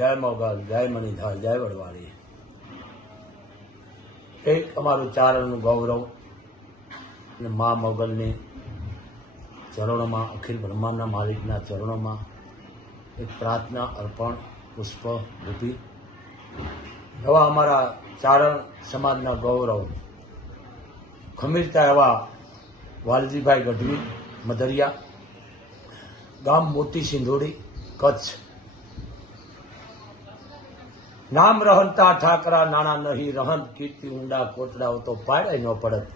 જય મોગલ જય મણિધર જય વડવાળી એક અમારું ચારણનું ગૌરવ અને મા મોગલની ચરણોમાં, અખિલ બ્રહ્માંડના માલિકના ચરણોમાં એક પ્રાર્થના, અર્પણ, પુષ્પ રૂપી એવા અમારા ચારણ સમાજના ગૌરવ. ખમીરતા એવા વાલજીભાઈ ગઢવી મધરિયા ગામ મોટી સિંધોડી, કચ્છ. નામ રહનતા ઠાકરા નાણા નહીં, રહન કીર્તિ ઊંડા કોટડાઓ તો પાડે ન પડત.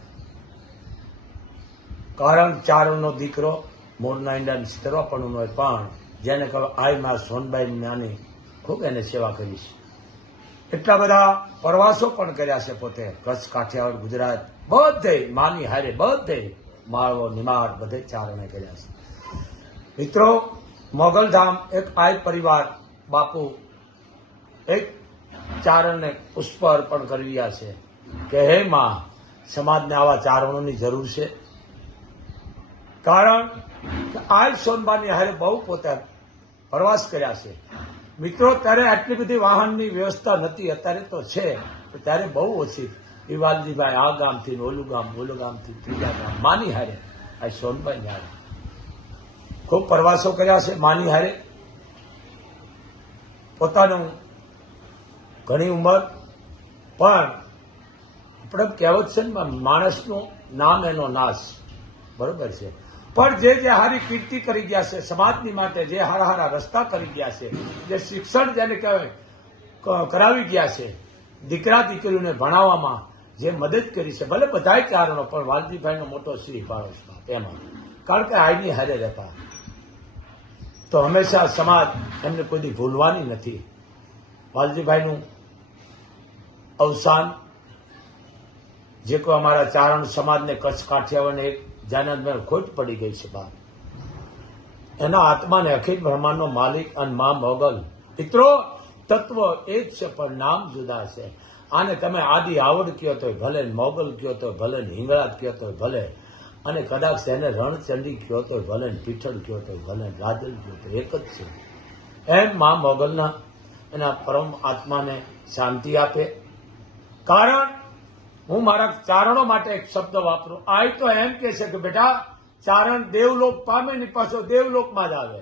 કારણ ચારણનો દીકરો મોરના ઈંડાની સિતરવા પણ હોય, પણ જેને કહો આયમાં સોનબાઈ નાની, ખૂબ એને સેવા કરીશ એટલા બધા પ્રવાસો પણ કર્યા છે પોતે. કચ્છ, કાઠિયાવાડ, ગુજરાત, બધે માની હારે બધે માળવો નિમાડ બધે ચારણે કર્યા છે. મિત્રો, મોગલધામ એક આય પરિવાર, બાપુ, એક ચારણને પુષ્પ અર્પણ કરી રહ્યા છે કે હે માં, સમાજને આવા ચારણોની જરૂર છે? કારણ કે આ સોનબાની હારે બહુ પોતે પ્રવાસ કર્યા છે. મિત્રો, ત્યારે આટલી બધી વાહનની વ્યવસ્થા નથી. અત્યારે તો છે ત્યારે બહુ ઓછી. વિવાલજીભાઈ આ ગામથી ઓલું ગામ ઓલું ગામથી, ત્રીજા ગામ. માની હારે આ સોનબાઈ હારે. ખૂબ પ્રવાસો કર્યા છે માની હારે. પોતાનું ઘણી ઉંમર. પણ આપણે કહેવત છે ને માણસનું નામ એનો નાશ. બરોબર છે. પણ જે જે હારી કીર્તિ કરી ગયા છે, સમાજની માટે જે હારા હારા રસ્તા કરી ગયા છે, જે શિક્ષણ જેને કહેવાય કરાવી ગયા છે, દીકરા દીકરીઓને ભણાવવામાં જે મદદ કરી છે, ભલે બધાય કારણો, પણ વાલજીભાઈનો મોટો શ્રી છે, એમાં. કારણ કે આઈની હારે રહેતા. તો હંમેશા સમાજ એમને કોઈ ભૂલવાની નથી. વાલજીભાઈનું અવસાન, જે કોઈ અમારા ચારણ સમાજને કચ્છ કાઠિયાવાડને એક જાનંદભાઈ ખોટ પડી ગઈ છે બા એના આત્માને અખિલ બ્રહ્માંડનો માલિક અને મા મોગલ. મિત્રો, તત્વ એક છે, પણ નામ જુદા છે. આને તમે આદિ આવડ કયો તો ભલે મોગલ કયો તો ભલે હિંગળાજ કયો તો ભલે. અને કદાચ એને રણચંડી કયો તો ભલે પીઠળ કયો તો ભલે રાજલ કયો તો એક જ છે. એમ મા મોગલના એના પરમ આત્માને શાંતિ આપે કારણ હું મારા ચારણો માટે એક શબ્દ વાપરું. આ તો એમ કે છે કે બેટા, ચારણ દેવલોક પામે ને પાછો દેવલોકમાં જ આવે.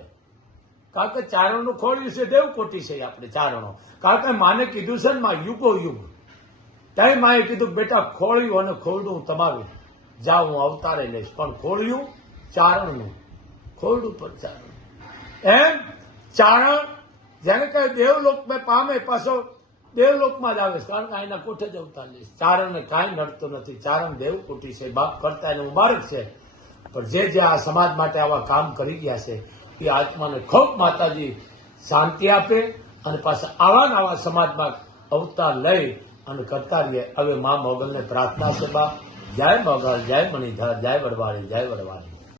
કારણ કે ચારણનું ખોળ્યું છે, દેવકોટી છે આપણે ચારણો. કારણ કે માને કીધું છે ને માં યુગો યુગ. ત્યાં માએ કીધું, બેટા, ખોળ્યું અને ખોરડું તમારું. જા હું અવતારે લઈશ. પણ ખોળ્યું ચારણનું. ખોરડું પણ ચારણ એમ ચારણ, જેને કહે દેવલોક મેં પામે પાછો દેવલોકમાં જ આવે છે. કારણ કે અહીંના કોઠે જ અવતાર લઈશ ચારણને કાંઈ નડતું નથી. ચારણ દેવકુટી છે. બાપ કરતા એને મુબારક છે. પણ જે જે આ સમાજ માટે આવા કામ કરી ગયા છે, એ આત્માને ખૂબ માતાજી શાંતિ આપે અને પાછા આવા નવા સમાજમાં અવતાર લઈ અને કરતા રહીએ. હવે મા મોગલને પ્રાર્થના છે, બાપ. જય મોગલ, જય મણિધર, જય વડવાળી જય વડવાળી